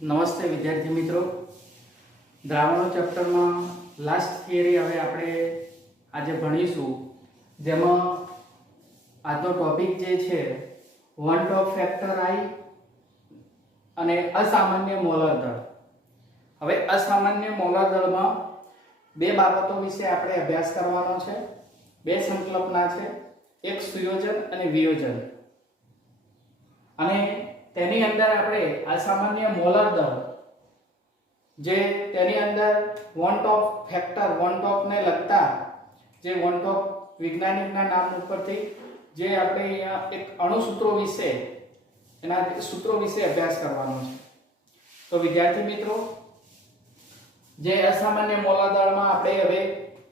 નમસ્તે વિદ્યાર્થી મિત્રો, દ્રાવણો ચેપ્ટરમાં લાસ્ટ થિયરી હવે આપણે આજે ભણીશું, જેમાં આજનો ટોપિક જે છે વન ઓફ ફેક્ટર આઈ અને અસામાન્ય મોલર દળ. હવે અસામાન્ય મોલર દળમાં બે બાબતો વિશે આપણે અભ્યાસ કરવાનો છે. બે સંકલ્પના છે, એક સુયોજન અને વિયોજન. અને તેની અંદર આપણે અસામાન્ય મોલર દળ જે તેની અંદર વન ઓફ ફેક્ટર ને લગતા જે વન ઓફ વૈજ્ઞાનિકના નામ ઉપરથી જે આપણે અહીંયા એક અણુસૂત્રો વિશે એના સૂત્રો વિશે અભ્યાસ કરવાનો છે. તો વિદ્યાર્થી મિત્રો, જે અસામાન્ય મોલર દળમાં આપણે હવે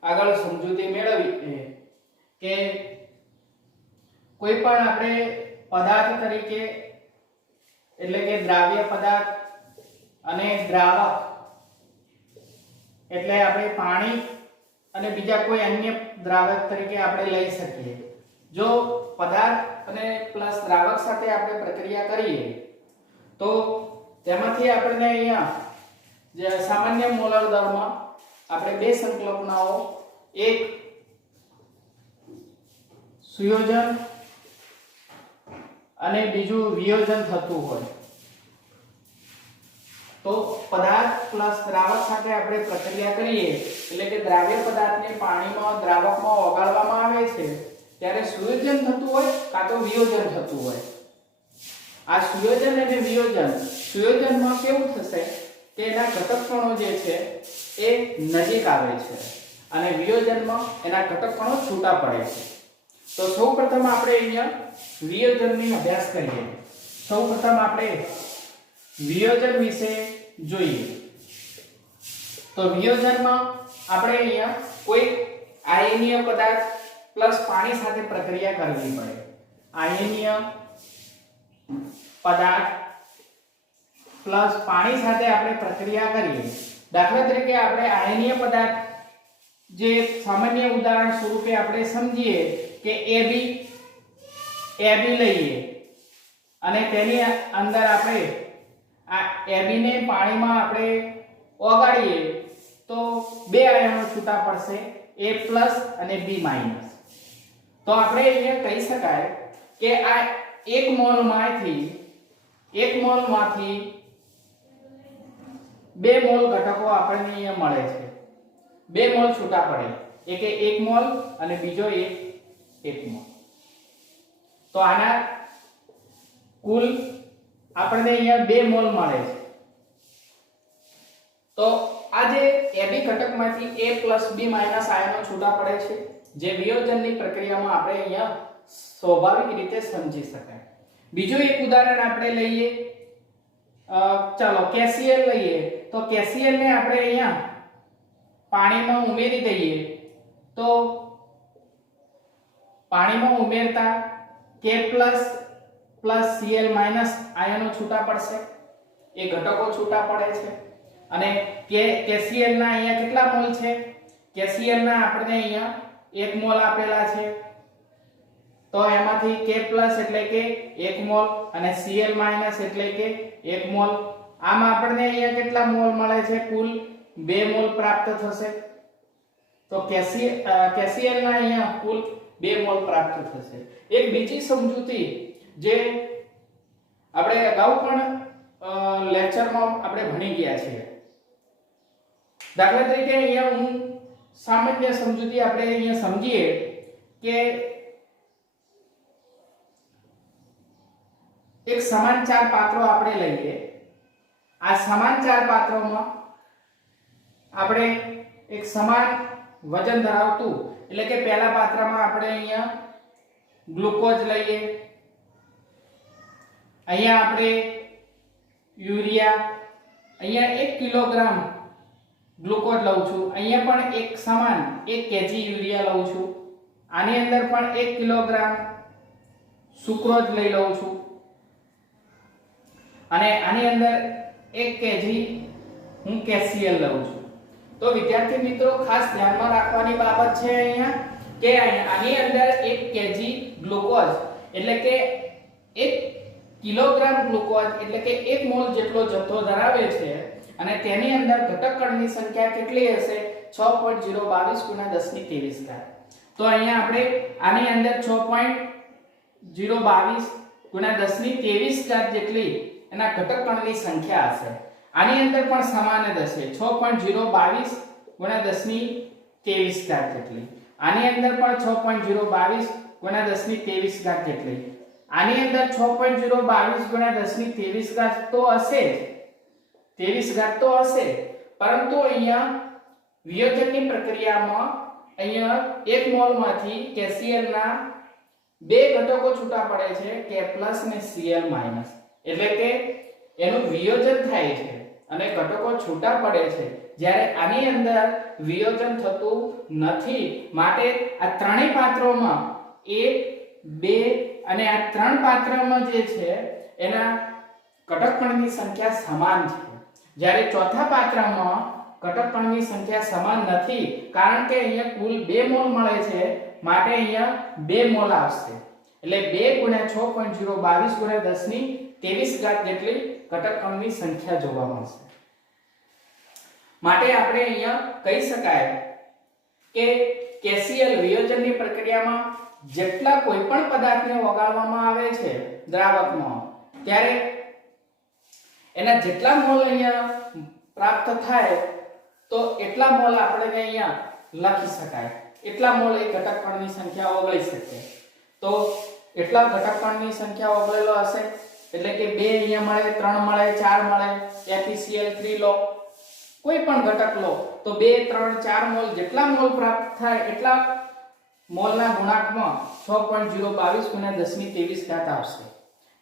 આગળ સમજૂતી મેળવી કે કોઈ પણ આપણે પદાર્થ તરીકે એટલે કે દ્રાવ્ય પદાર્થ અને દ્રાવક એટલે આપણે પાણી અને બીજા કોઈ અન્ય દ્રાવક તરીકે આપણે લઈ શકીએ. જો પદાર્થ અને પ્લસ દ્રાવક સાથે આપણે પ્રક્રિયા કરીએ તો તેમાંથી આપણને અહીંયા જે સામાન્ય મોલર દળમાં આપણે બે સંકલ્પનાઓ, એક સુયોજન અને બીજું વિયોજન થતું હોય તો પદાર્થ પ્લસ દ્રાવક સાથે આપણે પ્રક્રિયા કરીએ એટલે કે દ્રાવ્ય પદાર્થને પાણીમાં દ્રાવકમાં ઓગાળવામાં આવે છે ત્યારે સુયોજન થતું હોય કાં તો વિયોજન થતું હોય. આ સુયોજન અને વિયોજન, સુયોજનમાં કેવું થશે કે એના ઘટક કણો જે છે એ નજીક આવે છે અને વિયોજનમાં એના ઘટક કણો છૂટા પડે છે. તો સૌપ્રથમ આપણે અહીંયા વિયોજનની અભ્યાસ કરીએ. સૌપ્રથમ આપણે વિયોજન વિશે જોઈએ. તો વિયોજનમાં આપણે અહીંયા કોઈ આયનીય પદાર્થ પ્લસ પાણી સાથે પ્રક્રિયા કરવી પડે. આયનીય પદાર્થ પ્લસ પાણી સાથે આપણે પ્રક્રિયા કરીએ. દાખલા તરીકે આપણે આયનીય પદાર્થ જે સામાન્ય ઉદાહરણ સ્વરૂપે આપણે સમજીએ કે AB લઈએ અને તેની અંદર આપણે આ AB ને પાણીમાં આપણે ઓગાળીએ તો બે આયનો છૂટા પડશે, A+ અને B-. તો આપણે અહીંયા કહી શકાય કે આ એક મોલમાંથી 2 મોલ ઘટકો આપણને અહીંયા મળે છે. 2 મોલ છૂટા પડે, એક 1 મોલ અને બીજો 1 મોલ. તો આના કુલ આપણને અહીંયા 2 મોલ મળે છે. તો આ જે AB ઘટકમાંથી A+ B- આયનો છૂટા પડે છે, જે વિયોજનની પ્રક્રિયામાં આપણે અહીંયા સ્વાભાવિક રીતે સમજી શકાય. બીજું એક ઉદાહરણ આપણે લઈએ. ચાલો KCl લઈએ. તો KCl ને આપણે અહીંયા પાણીમાં ઉમેરી દઈએ તો પાણીમાં ઉમેરતા K+ Cl- આયનો છૂટા પડશે, એ ઘટકો છૂટા પડે છે. અને KCl ના અહીંયા કેટલા મોલ છે? KCl ના આપણે અહીંયા 1 મોલ આપેલા છે. તો એમાંથી K+ એટલે કે 1 મોલ અને Cl- એટલે કે 1 મોલ. આમ આપણને અહીંયા કેટલા મોલ મળે છે? કુલ 2 મોલ પ્રાપ્ત થશે. તો KCl ના અહીંયા કુલ 2 મોલ પ્રાપ્ત થશે. એક બીજી સમજૂતી જે આપણે અગાઉ પણ લેક્ચરમાં આપણે ભણી ગયા છીએ. દાખલા તરીકે અહીંયા હું સામાન્ય સમજૂતી આપણે અહીંયા સમજીએ કે એક સમાન 4 પાત્રો આપણે લઈએ. આ સમાન 4 પાત્રોમાં આપણે એક સમાન વજન ધરાવતું એટલે કે પહેલા પાત્રમાં આપણે અહીંયા ગ્લુકોઝ લઈએ, અહીંયા આપણે યુરિયા, અહીંયા 1 કિલોગ્રામ ગ્લુકોઝ લઉં છું, અહીંયા પણ એક સમાન 1 kg યુરિયા લઉં છું, આની અંદર પણ 1 કિલોગ્રામ સુક્રોઝ લઈ લઉં છું અને આની અંદર 1 kg હું KCl લઉં છું. તો વિદ્યાર્થી મિત્રો, ખાસ ધ્યાનમાં રાખવાની બાબત છે અહીંયા કે આની અંદર 1 kg ગ્લુકોઝ એટલે કે 1 કિલોગ્રામ ગ્લુકોઝ એટલે કે 1 મોલ જેટલો જથ્થો ધરાવે છે અને તેની અંદર ઘટક કણની સંખ્યા કેટલી હશે 6.022 * 1023 તો અહીંયા આપણે આની અંદર 6.022 * 1023 જેટલી એના ઘટક કણની સંખ્યા હશે આની અંદર પણ સમાન જ હશે 6.022 * 1023 જેટલી આની અંદર પણ 6.022 * 1023 જેટલી આની અંદર 6.022 * 1023 તો હશે 23 તો હશે પરંતુ અહીંયા વિયોજનની પ્રક્રિયામાં અહીંયા 1 મોલ માંથી KCl ના બે ઘટકો છૂટા પડે છે K+ અને Cl- એટલે કે એનું વિયોજન થાય છે અને ઘટકો છૂટા પડે છે જ્યારે આની અંદર વિયોજન થતું નથી માટે આ ત્રણેય પાત્રોમાં 1 2 અને આ ત્રણ પાત્રમાં જે છે એના ઘટક કણની સંખ્યા સમાન છે જ્યારે ચોથા પાત્રમાં ઘટક કણની સંખ્યા સમાન નથી કારણ કે અહીંયા કુલ 2 મોલ મળે છે માટે અહીંયા 2 મોલ આવશે એટલે 2 * 6.022 * 1023 જેટલી ઘટક કણની સંખ્યા જોવા મળશે માટે આપણે અહીંયા કહી શકાય કે KCl વિયોજનની પ્રક્રિયામાં જેટલા કોઈપણ પદાર્થને ઓગાળવામાં આવે છે દ્રાવકમાં ત્યારે એના જેટલા મોલ અહીંયા પ્રાપ્ત થાય તો એટલા મોલ આપણે અહીંયા લખી શકાય એટલા મોલ એ ઘટક કણની સંખ્યા ઓગળી શકે તો એટલા ઘટક કણની સંખ્યા ઓગળેલો હશે એટલે કે 2 અહીંયા મળે 3 મળે 4 મળે FeCl3 લો કોઈ પણ ઘટક લો તો 2 3 4 મોલ જેટલા મોલ પ્રાપ્ત થાય એટલા મોલના ગુણાંકમાં 6.022 * 1023 આવશે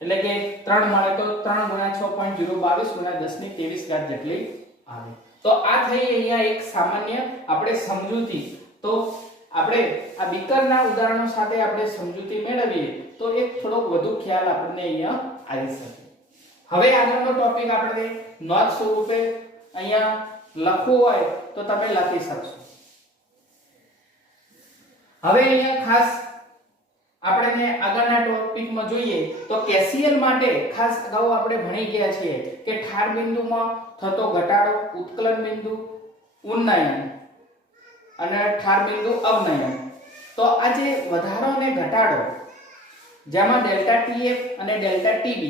એટલે કે 3 મળે તો 3 * 6.022 * 1023 જેટલી આવે તો આ થઈ અહીંયા એક સામાન્ય આપણે સમજૂતી તો આપણે આ બીકરના ઉદાહરણો સાથે આપણે સમજૂતી મેળવીએ તો એક થોડો વધુ ખ્યાલ આપણને અહીંયા આવી શકે હવે આગળનો ટોપિક આપણે નોંધ સ્વરૂપે અહીંયા લખવું હોય તો તમે લખી શકશો હવે અહીંયા ખાસ આપણે આગળના ટોપિકમાં જોઈએ તો KCl માટે ખાસ અગાઉ આપણે ભણી ગયા છીએ કે ઠાર બિંદુમાં થતો ઘટાડો ઉત્કલન બિંદુ ઉન્નયન અને ઠાર બિંદુ અવનયન તો આ જે વધારો અને ઘટાડો જેમાં ΔTF અને ΔTB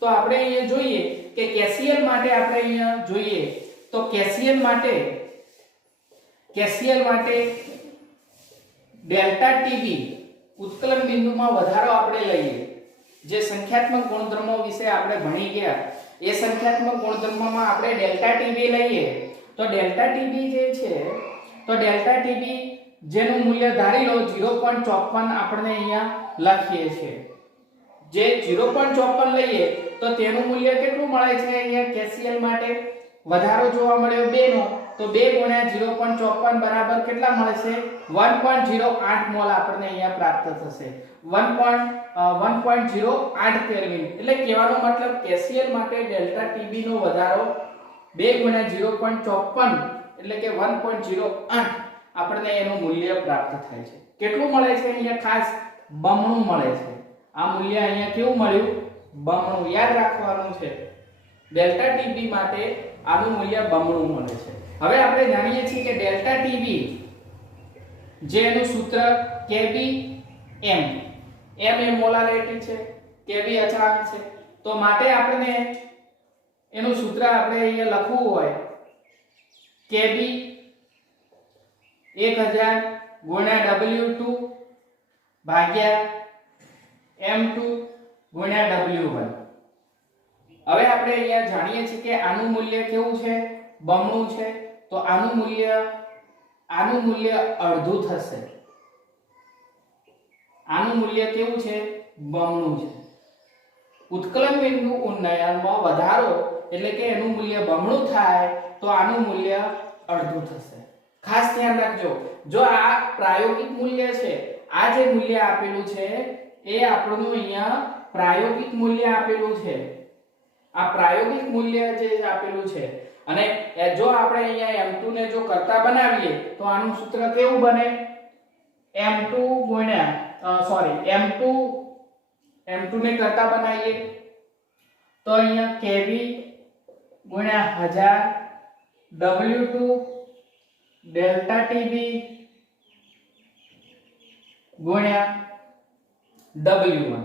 તો આપણે અહીંયા જોઈએ કે KCl માટે આપણે અહીંયા જોઈએ તો KCl માટે ΔTB ઉત્કલન બિંદુમાં વધારો આપણે લઈએ જે સંખ્યાત્મક ગુણધર્મો વિશે આપણે ભણી ગયા એ સંખ્યાત્મક ગુણધર્મોમાં આપણે ΔTB લઈએ તો ΔTB જે છે તો ΔTB જેનું મૂલ્ય ધારી લો 0.54 આપણે અહીંયા લખીએ છીએ જે 0.54 લઈએ તો તેનું મૂલ્ય કેટલું મળે છે અહીંયા KCl માટે વધારો જોવા મળ્યો 2 નો તો 2 * 0.54 બરાબર કેટલા મળે છે 1.08 મોલ આપણને અહીંયા પ્રાપ્ત થશે 1.08 કેલ્વિન એટલે કહેવાનો મતલબ KCl માટે ΔTB નો વધારો 2 * 0.54 એટલે કે 1.08 આપણને એનું મૂલ્ય પ્રાપ્ત થાય છે કેટલું મળે છે અહીંયા ખાસ બમણું મળે છે આ મૂલ્ય અહીંયા કેવું મળ્યું બમણું યાદ રાખવાનું છે ΔTB માટે આનું મૂલ્ય બમણું મળે છે હવે આપણે જાણીએ છીએ કે ΔTB જેનું સૂત્ર Kbm m એ મોલારિટી છે Kb અચળાંક છે તો માટે આપણે એનું સૂત્ર આપણે અહીંયા લખવું હોય Kb 1000 * W2 ભાગ્યા m2 * W1 હવે આપણે અહીંયા જાણીએ છીએ કે આનું મૂલ્ય કેવું છે બમણું છે તો આનું મૂલ્ય અડધું થશે આનું મૂલ્ય કેવું છે બમણું છે ઉત્કલન બિંદુ ઉન્નયનમાં વધારો એટલે કે એનું મૂલ્ય બમણું થાય તો આનું મૂલ્ય અડધું થશે ખાસ ધ્યાન રાખજો જો આ પ્રાયોગિક મૂલ્ય છે આ જે મૂલ્ય આપેલું છે એ આપણું અહીંયા પ્રાયોગિક મૂલ્ય આપેલું છે આ પ્રાયોગિક મૂલ્ય જે આપેલું છે અને જો આપણે અહીંયા m2 ને જો કરતા બનાવીએ તો આનું સૂત્ર કેવું બને m2 ને કરતા બનાવીએ તો અહીંયા kV ગુણ્યા 1000 W2 ડેલ્ટા TB ગુણ્યા W1.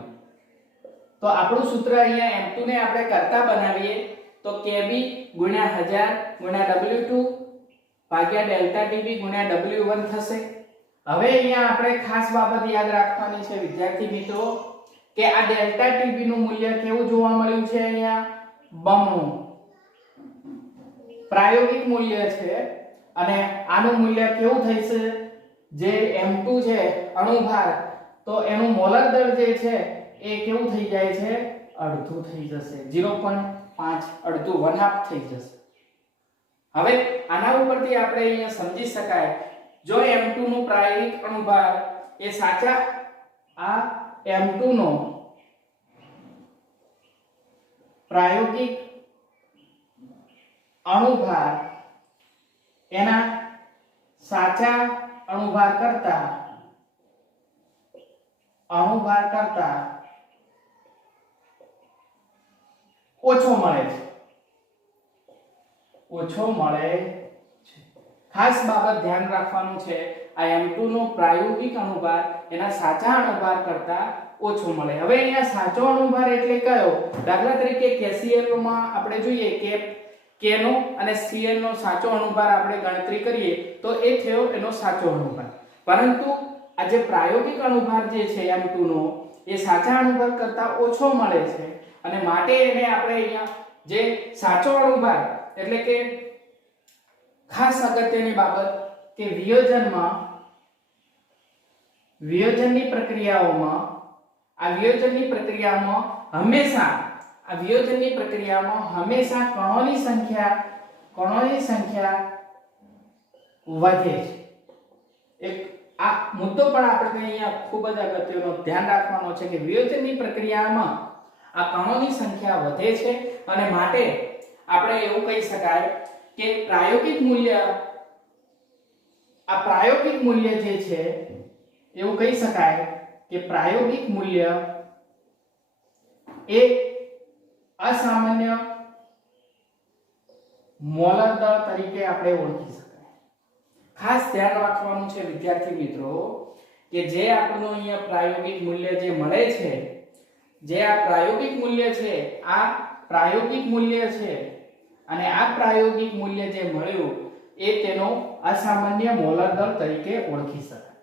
તો આપણું સૂત્ર અહીંયા M2 ને આપણે કરતા બનાવીએ તો kV ગુણ્યા 1000 ગુણ્યા W2 ભાગ્યા ડેલ્ટા TB ગુણ્યા W1 થશે. હવે અહીંયા આપણે ખાસ બાબત યાદ રાખવાની છે વિદ્યાર્થી મિત્રો કે આ ડેલ્ટા TB નું મૂલ્ય કેવું જોવા મળ્યું છે? અહીંયા બમણું પ્રાયોગિક મૂલ્ય છે અને આનું મૂલ્ય કેવું થશે? જે M2 છે અણુભાર, તો એનું મોલર દળ જે છે એ કેવું થઈ જાય છે? અડધું થઈ જશે. 0.5 અડધું 1/2 થઈ જશે. હવે આના ઉપરથી આપણે અહીંયા સમજી શકાય જો M2 નું પ્રાયોગિક અણુભાર એ સાચા આ M2 નો પ્રાયોગિક અણુભાર એના સાચા અણુભાર કરતા ઓછો મળે છે. ખાસ બાબત ધ્યાન રાખવાનું છે આ M2 નો પ્રાયોગિક અણુભાર એના સાચા અણુભાર કરતા ઓછો મળે. હવે અહીંયા સાચો અણુભાર એટલે કયો? દાખલા તરીકે KCl માં આપણે જોઈએ કે K નો અને Cl નો સાચો અણુભાર આપણે ગણતરી કરીએ તો એ થયો એનો સાચો અણુભાર. પરંતુ આ જે પ્રાયોગિક અણુભાર જે છે M2 નો એ સાચા અણુભાર કરતા ઓછો મળે છે અને માટે એને આપણે અહીંયા જે સાચો અણુભાર એટલે કે ખાસ અગત્યની બાબત કે વિયોજનની પ્રક્રિયામાં હંમેશા કણોની સંખ્યા વધે છે. એક આ મુદ્દો પણ આપણે અહીંયા ખૂબ જ અગત્યનો ધ્યાન રાખવાનો છે કે વિયોજનની પ્રક્રિયામાં આ કણોની સંખ્યા વધે છે અને માટે આપણે એવું કહી શકાય કે પ્રાયોગિક મૂલ્ય જે છે એવું કહી શકાય કે પ્રાયોગિક મૂલ્ય એ અસામાન્ય મોલર દળ તરીકે આપણે ઓળખી શકાય. ખાસ ધ્યાન રાખવાનું છે વિદ્યાર્થી મિત્રો કે જે આપણું અહીંયા પ્રાયોગિક મૂલ્ય જે મળે છે, જે આ પ્રાયોગિક મૂલ્ય છે અને આ પ્રાયોગિક મૂલ્ય જે મળ્યું એ તેનો અસામાન્ય મોલર દળ તરીકે ઓળખી શકાય.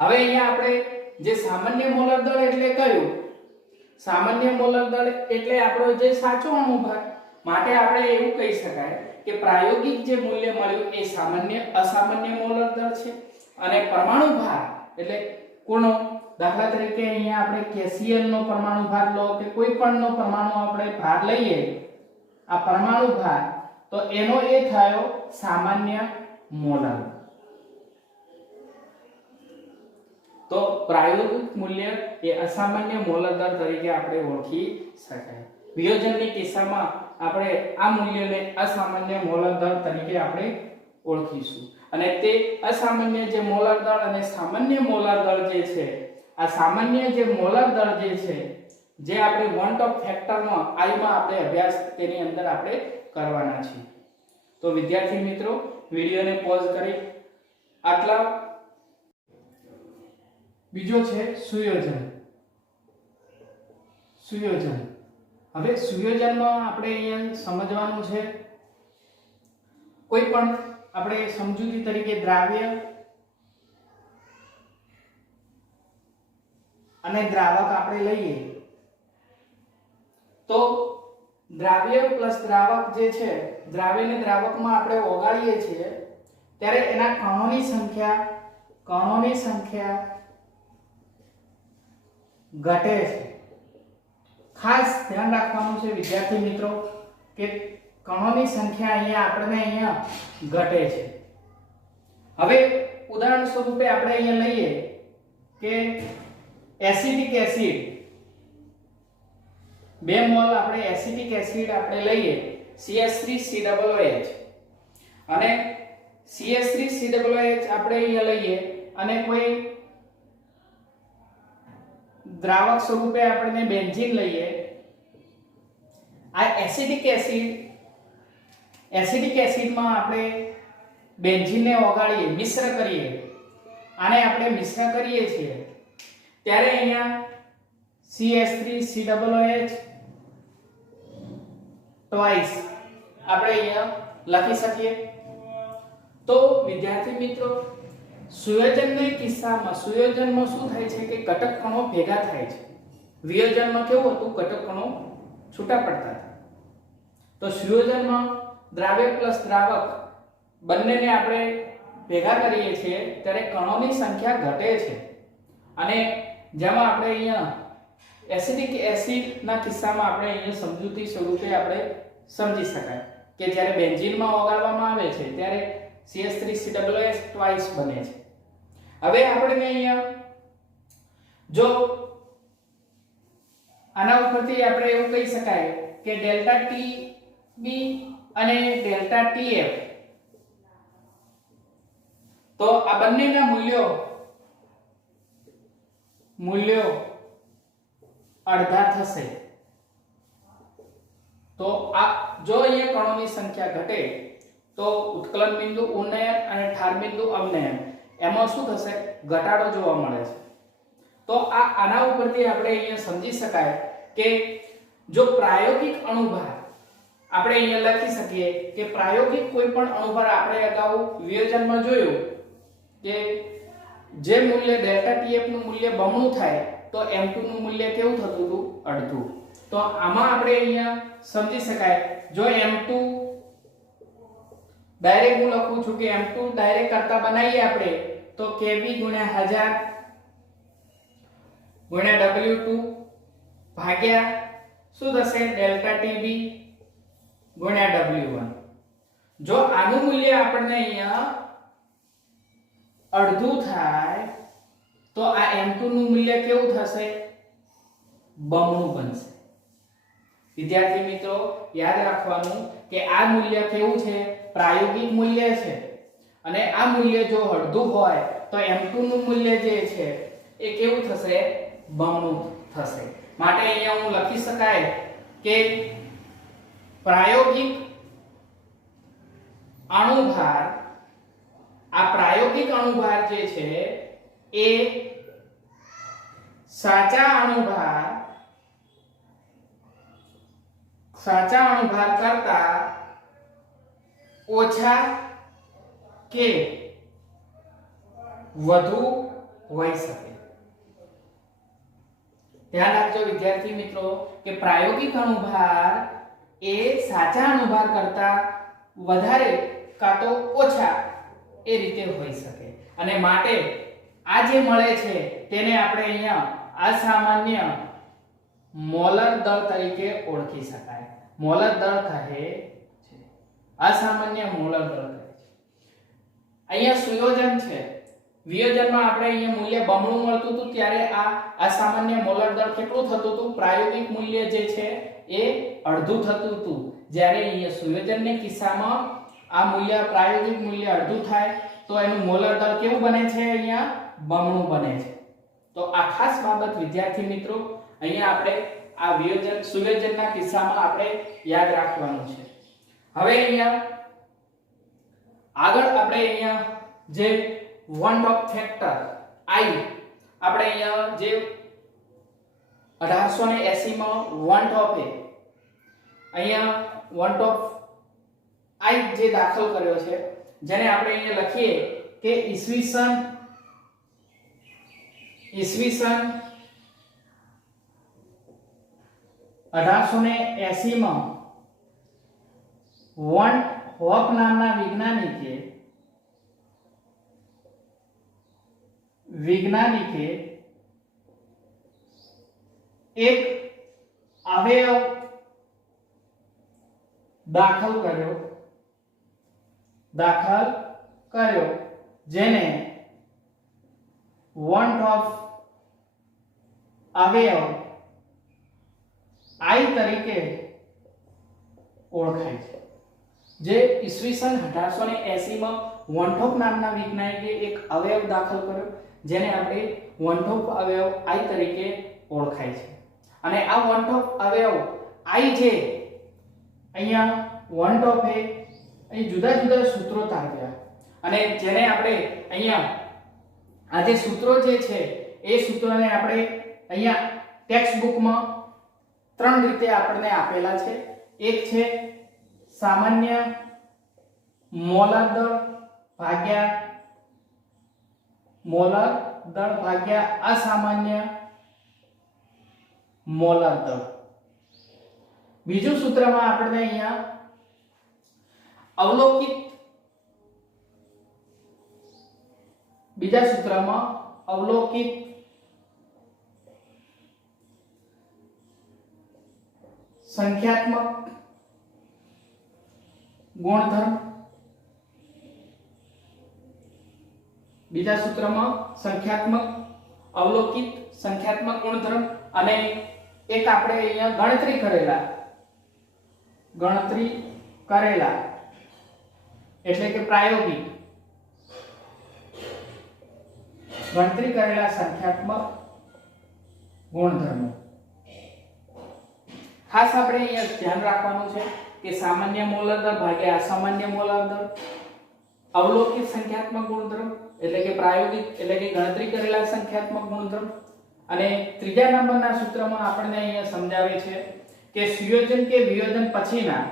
હવે અહીંયા આપણે જે સામાન્ય મોલર દળ એટલે કયું? સામાન્ય મોલર દળ એટલે આપણો જે સાચો અણુભાર. માટે આપણે એવું કહી શકાય કે પ્રાયોગિક જે મૂલ્ય મળ્યું એ અસામાન્ય મોલર દળ છે અને પરમાણુ ભાર એટલે કોનો? દાખલા તરીકે અહીંયા આપણે KCl નો પરમાણુ ભાર લો કે કોઈ પણ નો પરમાણુ આપણે ભાર લઈએ, આ પરમાણુ ભાર તો એનો એ થયો સામાન્ય મોલર. તો પ્રાયોગિક મૂલ્ય એ અસામાન્ય મોલર દળ તરીકે આપણે ઓળખી શકાય. વિયોજનની કિસ્સામાં આપણે આ મૂલ્યને અસામાન્ય મોલર દળ તરીકે આપણે ઓળખીશું અને તે અસામાન્ય જે મોલર દળ અને સામાન્ય મોલર દળ જે છે, આ સામાન્ય જે મોલર દળ જે છે જે આપણે વોન્ટ ઓફ ફેક્ટરમાં આઈમાં આપણે અભ્યાસ તેની અંદર આપણે કરવાના છીએ. તો વિદ્યાર્થી મિત્રો વિડિયોને પોઝ કરી આટલા. બીજો છે સુયોજન. હવે સુયોજનમાં આપણે અહીંયા સમજવાનું છે કોઈ પણ આપણે સમજૂતી તરીકે દ્રાવ્ય અને દ્રાવક આપણે લઈએ તો દ્રાવ્ય પ્લસ દ્રાવક જે છે, દ્રાવ્યને દ્રાવકમાં આપણે ઓગાળીએ છીએ ત્યારે એના કણોની સંખ્યા ઘટે છે. ખાસ ધ્યાન રાખવાનું છે વિદ્યાર્થી મિત્રો કે કણોની સંખ્યા અહીંયા ઘટે છે. હવે ઉદાહરણ સ્વરૂપે આપણે અહીંયા લઈએ કે એસિટિક એસિડ 2 મોલ આપણે એસિટિક એસિડ આપણે લઈએ CH3COOH અને CH3COOH આપણે અહીંયા લઈએ અને કોઈ દ્રાવક સ્વરૂપે આપણે બેન્ઝીન લઈએ આ એસિડિક એસિડમાં આપણે બેન્ઝીનને ઓગાળીએ, મિશ્ર કરીએ, આને આપણે મિશ્ર કરીએ છીએ ત્યારે અહીંયા CH3COOH ટ્વાઇસ આપણે અહીંયા લખી શકીએ. તો વિદ્યાર્થી મિત્રો, સુયોજનના કિસ્સામાં સુયોજનમાં શું થાય છે કે ઘટક કણો ભેગા થાય છે. વિયોજનમાં કેવું હતું, ઘટક કણો છૂટા પડતા હતા. તો સુયોજનમાં દ્રાવ્ય પ્લસ દ્રાવક બંનેને આપણે ભેગા કરીએ છીએ ત્યારે કણોની સંખ્યા ઘટે છે. અને જેમાં આપણે અહીંયા એસિડિક એસિડના કિસ્સામાં આપણે અહીંયા સમજૂતી સ્વરૂપે આપણે સમજી શકાય કે જ્યારે બેન્ઝીનમાં ઓગાળવામાં આવે છે ત્યારે CH3COOH ટ્વાઇસ બને છે. હવે આપણે અહીંયા જો આના ઉપરથી આપણે એવું કહી શકાય કે ડેલ્ટા TB અને ડેલ્ટા TF, તો આ બંનેના મૂલ્યો અડધા થશે. તો આ જો અહીંયા કણોની સંખ્યા ઘટે તો ઉત્કલન બિંદુ ઉન્નયન અને ઠાર બિંદુ અવનયન એમાં શું થશે, ઘટાડો જોવા મળે છે. તો આના ઉપરથી આપણે અહીંયા સમજી શકાય કે જો પ્રાયોગિક અણુભાર આપણે અહીંયા લખી શકીએ કે પ્રાયોગિક કોઈ પણ અણુભાર આપણે અગાઉ વિયોજનમાં જોયું કે જે મૂલ્ય ડેલ્ટા TF નું મૂલ્ય બમણું થાય તો M2 નું મૂલ્ય કેવું થતું હતું, અડધું. તો આમાં આપણે અહીંયા સમજી શકાય જો M2 ડાયરેક્ટ હું લખું છું કે M2 ડાયરેક્ટ કરતા બનાવીએ આપણે તો Kb ગુણ્યા 1000 ગુણ્યા W2 ભાગ્યા શું થશે, ડેલ્ટા TB ગુણ્યા W1. જો આનું મૂલ્ય આપણને અહીંયા અડધું થાય તો આ M2 નું મૂલ્ય કેવું થશે, બમણું બનશે. વિદ્યાર્થી મિત્રો, યાદ રાખવાનું કે આ મૂલ્ય કેવું છે, પ્રાયોગિક મૂલ્ય છે. અને આ મૂલ્ય જો અડધું હોય તો M2 નું મૂલ્ય જે છે એ કેવું થશે, બમણું થશે. માટે અહીંયા હું લખી શકાય કે પ્રાયોગિક અણુભાર, આ પ્રાયોગિક અણુભાર જે છે એ સાચા અણુભાર કરતા ઓછા કે વધુ હોઈ શકે. ધ્યાન રાખજો વિદ્યાર્થી મિત્રો કે પ્રાયોગિક અણુભાર એ સાચા અણુભાર કરતા વધારે કાં તો ઓછા એ રીતે હોઈ શકે. અને માટે આ જે મળે છે તેને આપણે અહીંયા અસામાન્ય મોલર દળ તરીકે ઓળખી શકાય. મોલર દળ કહે છે, અસામાન્ય મોલર દળ કહે છે. અહીંયા સુયોજન છે, વિયોજનમાં આપણે અહીંયા મૂલ્ય બમણું મળતું હતું ત્યારે આ અસામાન્ય મોલર દળ કેટલું થતું હતું, પ્રાયોગિક મૂલ્ય જે છે એ અડધું થતું હતું. જ્યારે અહીંયા સુયોજનના કિસ્સામાં આ મૂલ્ય પ્રાયોગિક મૂલ્ય અડધું થાય તો એનું મોલર દળ કેવું બને છે, અહીંયા બમણું બને છે. તો આ ખાસ બાબત વિદ્યાર્થી મિત્રો અહીંયા આપણે આ સુયોજનના કિસ્સામાં આપણે યાદ રાખવાનું છે. હવે અહીંયા આગળ આપણે અહીંયા જે વન ટોપ ફેક્ટર I આપણે અહીંયા જે 1880 માં વન ટોપે અહીંયા વન ટોપ I જે દાખલ કર્યો છે જેને આપણે અહીંયા લખીએ કે ઈસવીસન 1880 માં વન હોપ નામના વૈજ્ઞાનિકે એક અવયવ દાખલ કર્યો જેને વન ટોપ અવયવ I તરીકે ઓળખાય છે. જે ઈસવીસન 1880 માં વન ટોપ નામના વૈજ્ઞાનિકે એક અવયવ દાખલ કર્યો જેને આપણે વન ટોપ અવયવ I તરીકે ઓળખાય છે. અને આ વન ટોપ અવયવ I જે અહીંયા વન ટોપે અહીં જુદા જુદા સૂત્રો તારવ્યા અને જેને આપણે અહીંયા આ જે સૂત્રો જે છે એ સૂત્રોને આપણે અહીંયા ટેક્સ્ટ બુકમાં ત્રણ રીતે આપણને આપેલા છે. એક છે સામાન્ય મોલાર દળ ભાગ્યા અસામાન્ય મોલાર દળ. બીજું સૂત્રમાં આપણને અહીંયા બીજા સૂત્રમાં અવલોકિત સંખ્યાત્મક ગુણધર્મ. બીજા સૂત્રમાં અવલોકિત સંખ્યાત્મક ગુણધર્મ અને એક આપણે અહીંયા ગણતરી કરેલા એટલે કે પ્રાયોગિક ગણતરી કરેલા સંખ્યાત્મક ગુણધર્મો. ખાસ આપણે અહીંયા ધ્યાન રાખવાનું છે કે સામાન્ય મોલર દર ભાગ્યા અસામાન્ય મોલર દર, અવલોકિત સંખ્યાત્મક ગુણધર્મ એટલે કે પ્રાયોગિક એટલે કે ગણતરી કરેલા સંખ્યાત્મક ગુણધર્મ. અને ત્રીજા નંબરના સૂત્રમાં આપણને અહીંયા સમજાવે છે કે સુયોજન કે વિયોજન પછીના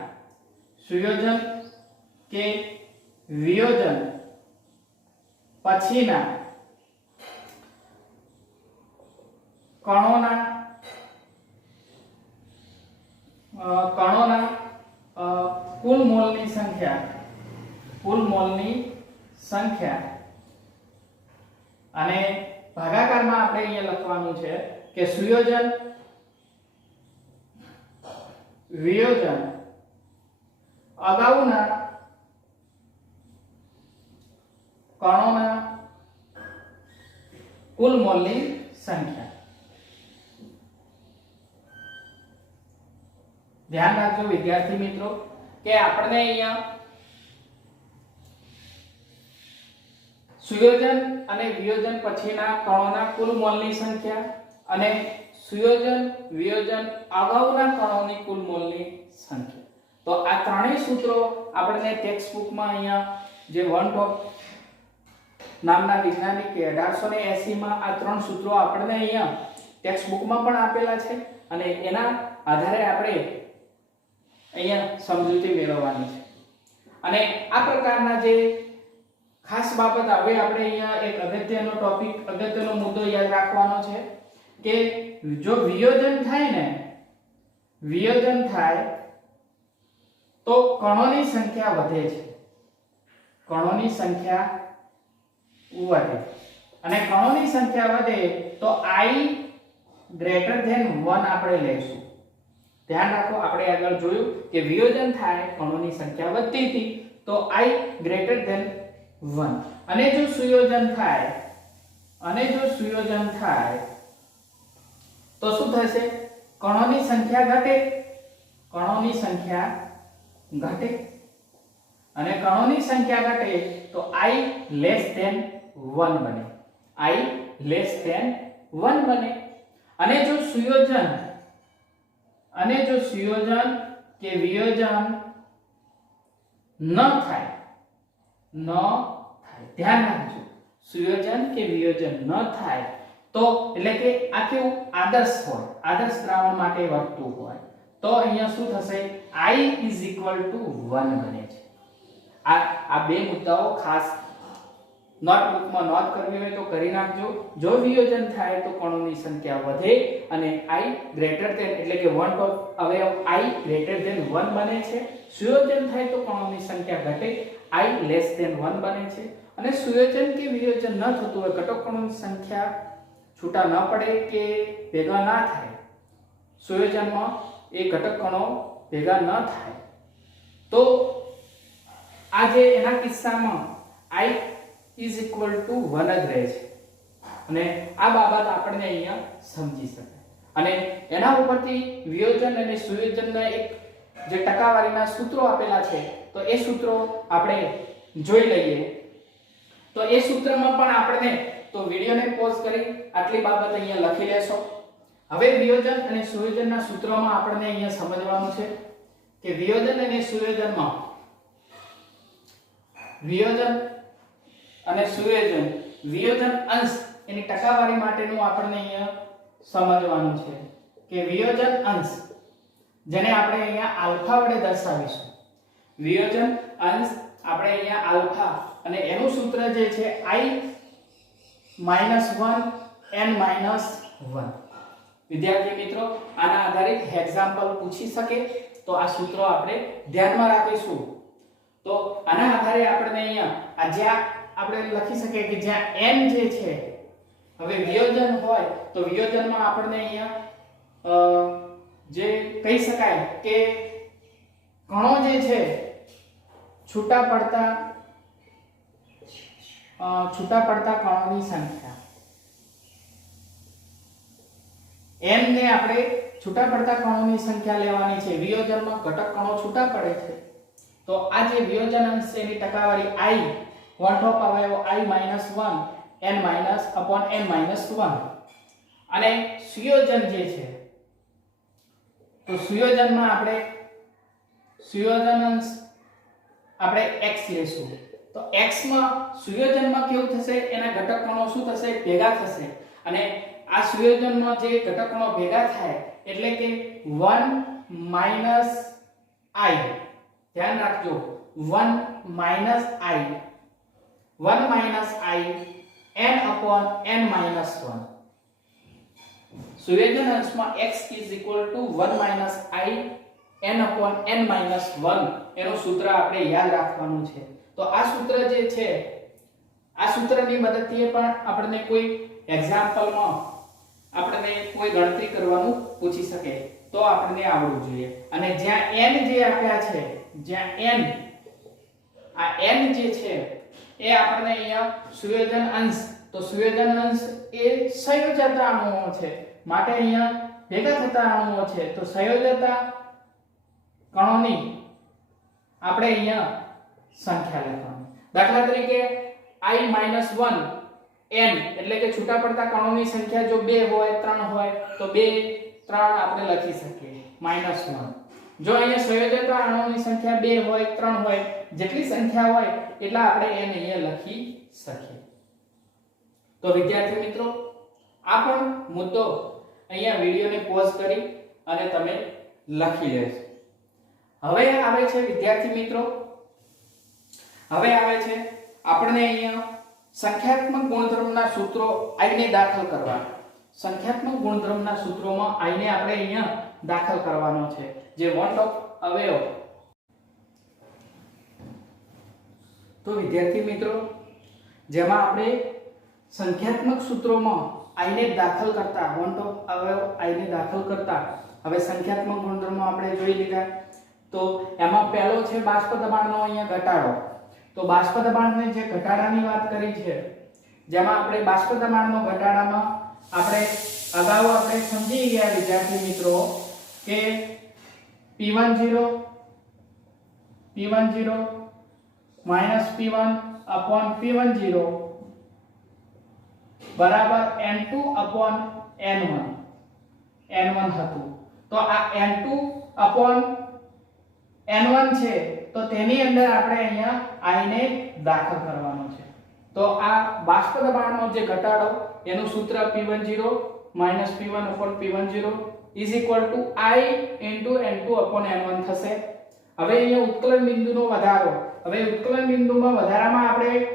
કણોના કુલ મોલની સંખ્યા અને ભાગાકારમાં આપણે અહીંયા લખવાનું છે કે સુયોજન વિયોજન અગાઉના કણોના કુલ મોલની સંખ્યા. ધ્યાન રાખજો વિદ્યાર્થી મિત્રો કે આપણને અહીંયા સુયોજન અને વિયોજન પછીના કણોના કુલ મોલની સંખ્યા અને સુયોજન વિયોજન અગાઉના કણોની કુલ મોલની સંખ્યા. તો આ ત્રણેય સૂત્રો આપણને ટેક્સ્ટ બુકમાં અહીંયા જે વન ટોપ નામના વૈજ્ઞાનિકે 1880 માં આ ત્રણ સૂત્રો આપણને અહીંયા ટેક્સ્ટ બુકમાં પણ આપેલા છે અને એના આધારે આપણે અહીંયા સમજૂતી મેળવવાની છે. અને આ પ્રકારના જે ખાસ બાબત હવે આપણે અહીંયા એક અગત્યનો મુદ્દો યાદ રાખવાનો છે કે જો વિયોજન થાય તો કણોની સંખ્યા વધે છે. અને કણોની સંખ્યા વધે તો i ગ્રેટર ધેન 1 આપણે લઈશું. ધ્યાન રાખો આપણે આગળ જોયું કે વિયોજન થાય કણોની સંખ્યા વધતી હતી તો i ગ્રેટર ધેન 1 અને જો સુયોજન થાય તો શું થશે? કણોની સંખ્યા ઘટે અને કણોની સંખ્યા ઘટે તો i લેસ ધેન 1 બને. અને જો સુયોજન કે વિયોજન ન થાય ધ્યાન રાખજો, સુયોજન કે વિયોજન ન થાય તો એટલે કે આ કેવું આદર્શ દ્રાવણ માટે વર્તતું હોય તો અહીંયા શું થશે? i = 1 બને છે. આ બે મુદ્દાઓ ખાસ નોટબુકમાં નોટ કરવી હોય તો કરી નાખજો. જો વિયોજન થાય તો કણોની સંખ્યા વધે અને i ગ્રેટર ધેન એટલે કે 1 અવયવ i ગ્રેટર ધેન 1 બને છે. સુયોજન થાય તો કણોની સંખ્યા ઘટે, i લેસ ધેન 1 બને છે. અને સુયોજન કે વિયોજન ન થતું હોય, ઘટક કણોની સંખ્યા છૂટા ન પડે કે ભેગા ના થાય, સુયોજનમાં એ ઘટક કણો ભેગા ન થાય તો આ જે એના કિસ્સામાં i = 1 જ રહે છે. અને આ બાબત આપણને અહીંયા સમજી શકાય. અને એના ઉપરથી વિયોજન અને સુયોજનના એક જે ટકાવારીના સૂત્રો આપેલા છે તો એ સૂત્રો આપણે જોઈ લઈએ. તો એ સૂત્રમાં પણ આપણે તો વિડિયોને પોઝ કરી આટલી બાબત અહીંયા લખી લેશો. હવે વિયોજન અને સુયોજનના સૂત્રોમાં આપણને અહીંયા સમજવાનું છે કે વિયોજન અને સુયોજનમાં વિયોજન અને સુયોજન વિયોજન અંશ એની ટકાવારી માટેનું આપણને અહીંયા સમજવાનું છે કે વિયોજન અંશ જેને આપણે અહીંયા આલ્ફા વડે દર્શાવીશું વિયોજન અંશ આપણે અહીંયા આલ્ફા અને એનું સૂત્ર જે છે I - 1 n - 1 વિદ્યાર્થી મિત્રો આના આધારિત એક્ઝામ્પલ પૂછી શકે તો આ સૂત્રો આપણે ધ્યાનમાં રાખીશું તો આના આધારે આપણે અહીંયા આ જ્યાં આપણે લખી શકીએ કે જ્યાં n જે છે હવે વિયોજન હોય તો વિયોજનમાં આપણને અહીંયા જે કહી શકાય કે કણો જે છે છૂટા પડતા કણોની સંખ્યા n ને આપણે છૂટા પડતા કણોની સંખ્યા લેવાની છે વિયોજનમાં ઘટક કણો છૂટા પડે છે તો આ જે વિયોજન અંશ છે એની ટકાવારી I વનટોપ અવયવ I - 1 n - n - 1 અને સુયોજન જે છે તો સુયોજનમાં આપણે સુયોજન અંશ આપણે x લેશું તો x માં સુયોજનમાં કેવું થશે એના ઘટક કણો શું થશે ભેગા થશે અને આ સુયોજનમાં જે ઘટક કણો ભેગા થાય એટલે કે 1 - I ધ્યાન રાખજો 1 - I n - n - 1 સુયોજન અંશમાં x = 1 - I n - n - 1 એનું સૂત્ર આપણે યાદ રાખવાનું છે તો આ સૂત્ર જે છે આ સૂત્રની મદદથી પણ આપણને કોઈ એક્ઝામ્પલમાં આપણને કોઈ ગણતરી કરવાનું પૂછી શકે તો આપણને આવડવું જોઈએ અને જ્યાં n જે આપ્યા છે જ્યાં n આ n જે છે એ આપણને અહીંયા સુયોજન અંશ તો સુયોજન અંશ એ સંયોજતા અણુઓ છે માટે અહીંયા ભેગા થતા અણુઓ છે તો સંયોજતા કણોની આપણે અહીંયા સંખ્યા લખવાની દાખલા તરીકે I - 1 n એટલે કે છૂટા પડતા કણોની સંખ્યા જો 2 હોય 3 હોય તો 2 3 આપણે લખી શકીએ -1 જો અહીંયા સંયોજતા અણુઓની સંખ્યા 2 હોય 3 હોય જેટલી સંખ્યા હોય એટલા આપણે n અહીંયા લખી શકીએ તો વિદ્યાર્થી મિત્રો આ પણ મુદ્દો અહીંયા વિડિયોને પોઝ કરી અને તમે લખી લેજો હવે આવે છે વિદ્યાર્થી મિત્રો હવે આવે છે આપણે અહીંયા સંખ્યાત્મક ગુણધર્મના સૂત્રો I ને દાખલ કરવા સંખ્યાત્મક ગુણધર્મના સૂત્રોમાં I ને આપણે અહીંયા દાખલ કરવાનો છે જે વનટોપ અવયવ તો વિદ્યાર્થી મિત્રો જેમાં આપણે સંખ્યાત્મક સૂત્રોમાં I ને દાખલ કરતા વનટોપ અવયવ I ને દાખલ કરતા હવે સંખ્યાત્મક ગુણધર્મો આપણે જોઈ લીધા તો એમાં પહેલો છે બાષ્પ દબાણનો અહીંયા ઘટાડો તો બાષ્પ દબાણને જે ઘટાડાની વાત કરી છે જેમાં આપણે બાષ્પ દબાણનો ઘટાડામાં આપણે અગાઉ આપણે સમજી ગયા વિદ્યાર્થી મિત્રો કે P10 - P1/P10 બરાબર N2/N1 હતું તો આ N2/N1 છે તો તેની અંદર આપણે અહીંયા I ને દાખલ કરવાનો છે તો આ બાષ્પ દબાણનો જે ઘટાડો એનું સૂત્ર P10 - P1/P10 I N2/N1 થશે હવે અહીંયા ઉત્કલન બિંદુનો વધારો હવે ઉત્કલન બિંદુમાં વધારામાં આપણે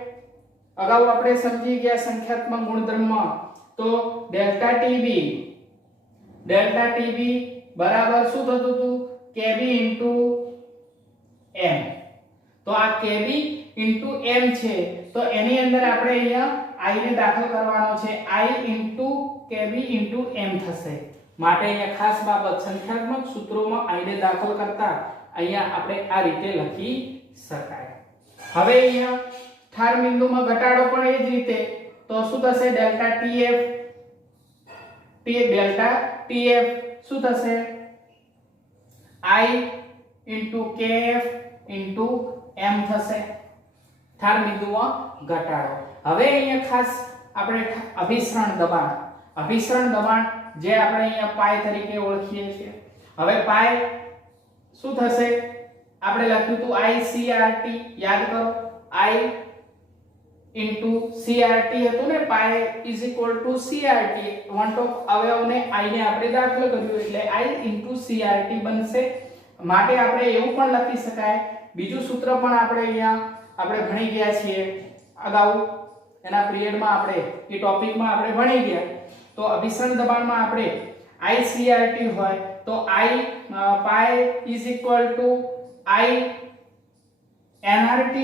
અગાઉ આપણે સમજી ગયા સંખ્યાત્મક ગુણધર્મમાં તો ડેલ્ટા TB બરાબર શું થતું હતું KB * M તો આ KB * M છે તો એની અંદર આપણે અહીંયા I ને દાખલ કરવાનો છે I * KB * M થશે માટે અહીંયા ખાસ બાબત સંખ્યાત્મક સૂત્રોમાં I ને દાખલ કરતા અહીંયા આપણે આ રીતે લખી શકાય હવે અહીંયા ઠાર બિંદુમાં ઘટાડો પણ એ જ રીતે તો શું થશે ડેલ્ટા TF શું થશે I * KF * M થશે ઠાર બિંદુમાં ઘટાડો હવે અહીંયા ખાસ આપણે અભિસરણ દબાણ જે આપણે અહીંયા પાઈ તરીકે ઓળખીએ છીએ હવે પાઈ શું થશે? આપણે લખ્યું હતું ICRT, યાદ કરો I into CRT હતું ને, pi is equal to CRT, one top અવયવને I ને આપણે દાખલ કર્યું એટલે I into CRT બનશે. માટે આપણે એવું પણ લખી શકાય, બીજું સૂત્ર પણ આપણે અહીંયા આપણે ભણી ગયા છીએ અગાઉ એના પિરિયડમાં, આપણે એ ટોપિકમાં આપણે ભણી ગયા. તો અભિસરણ દબાણમાં આપણે ICRT હોય તો I pi is equal two I nRT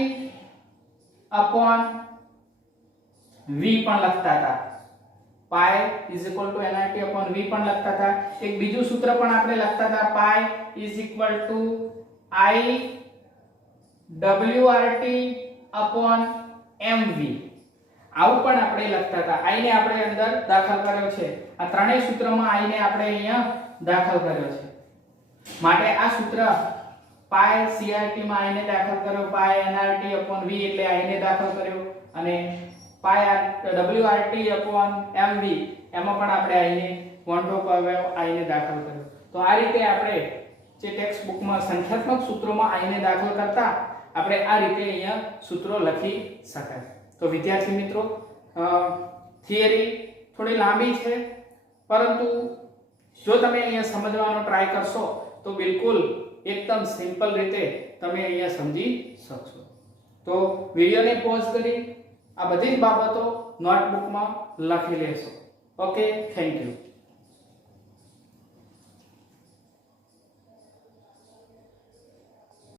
upon V પણ લખતા હતા. પાઈ is equal two nRT upon V પણ લખતા હતા. એક બીજું સૂત્ર પણ આપણે લખતા હતા, પાઈ is equal two I WRT upon MV. આવું પણ આપણે લખતા હતા. I ને આપણે અંદર દાખલ કર્યો છે. આ ત્રણેય સૂત્રમાં I ને આપણે અહીંયા દાખલ કર્યો છે. માટે આ સૂત્ર પાઈ CRT માં I ને દાખલ કર્યો, પાઈ nRT upon V એટલે I ને દાખલ કર્યો, અને પાઈ WRT upon MV એમાં પણ આપણે I ને વન ટોપ અવયવ I ને દાખલ કર્યો. તો આ રીતે આપણે જે ટેક્સ્ટ બુકમાં સંખ્યાત્મક સૂત્રોમાં I ને દાખલ કરતા આપણે આ રીતે અહીંયા સૂત્રો લખી શકાય. તો વિદ્યાર્થી મિત્રો, થિયરી થોડી લાંબી છે, પરંતુ જો તમે અહીંયા સમજવાનો ટ્રાય કરશો તો બિલકુલ એકદમ સિમ્પલ રીતે તમે અહીંયા સમજી શકશો. તો વિડિયોને પોઝ કરી આ બધી જ બાબતો નોટબુકમાં લખી લેશો. Okay, thank you.